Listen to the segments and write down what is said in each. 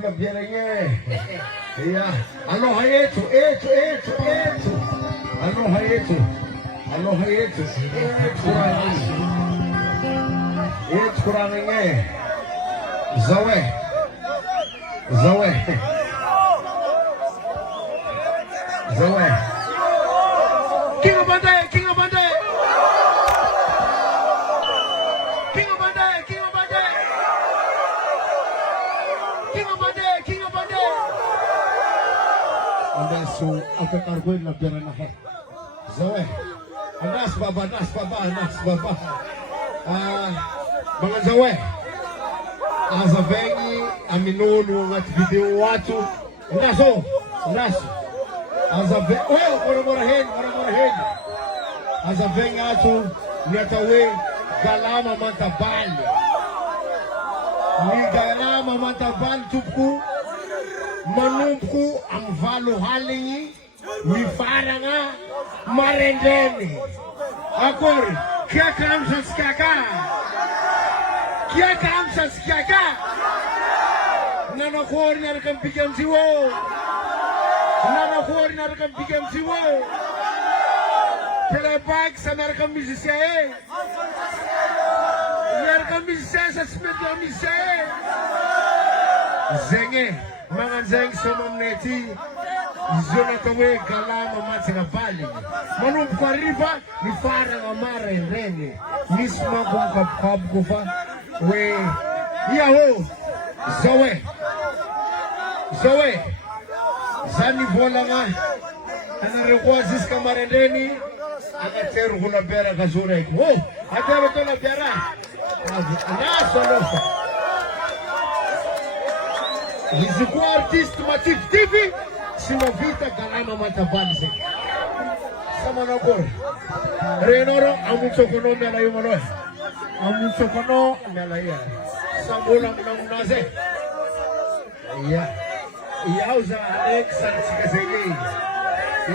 na bierenye. Yeah. Aloha yetu. Aloha yetu. Kurangenge. Zawe. King of Bande. So ako kargoy na pera na ha. Zawe. Anas baba. Mga zawe. Azavengi aminonu ngat video watu. Naso. Azave. Oh, morahen. Azavengi atu niatawe galama mantabal. Ni galama mantabal tupku. Manumku ang valo halingi mi faranga marendeni akor kya kam sa skaka nanakor na rakam bigam siwo playback sa narakam musicien sa smith musicien zenge mga zeng somomneti zona kame galama matina bali manum kwa riva ni fara ngamare rene nisma kumkap kufa we yaho zawe zani bola nga anarekwazis kamarendeni akateru kuna bera kazura iko akateru kuna bera anasolofa Nizikuwa artist Matif TV sinovita galama matabanze sama nabor renoro amuchokono melayo manoy amuchokono melaya sambulang namunaze iya iyauza Alexan sikasegi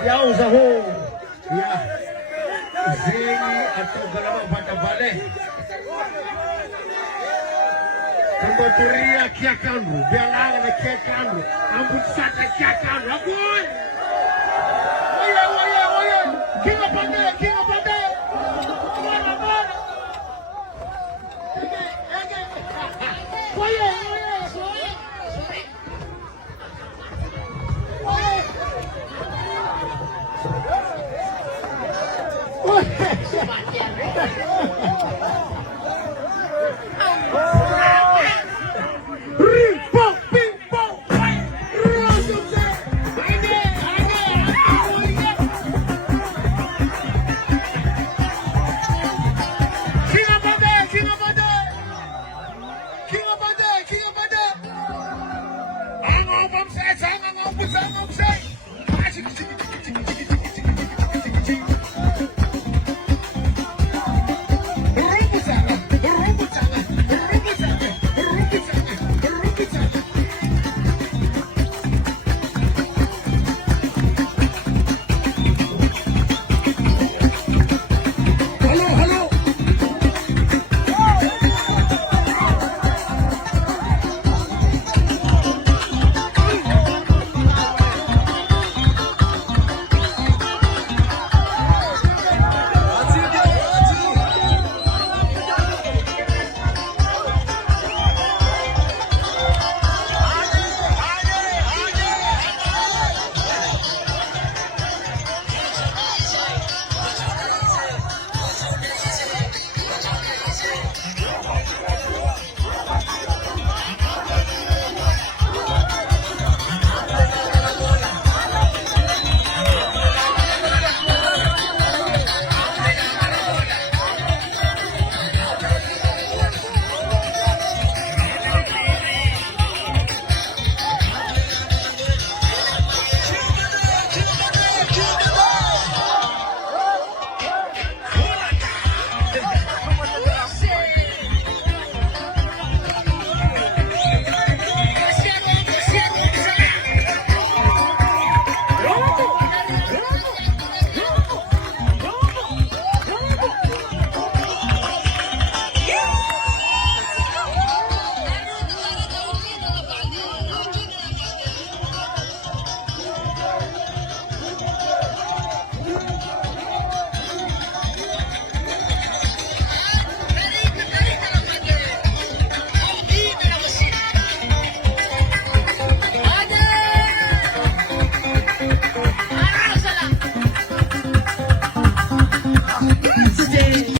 iyauza ho iya zengi atau galama matabale Kambaturia kiakandu, bialang na kiakandu, ambut sata kiakandu, agoy! Oye! King of Bande! Oye! King of Bande! Ang opam sa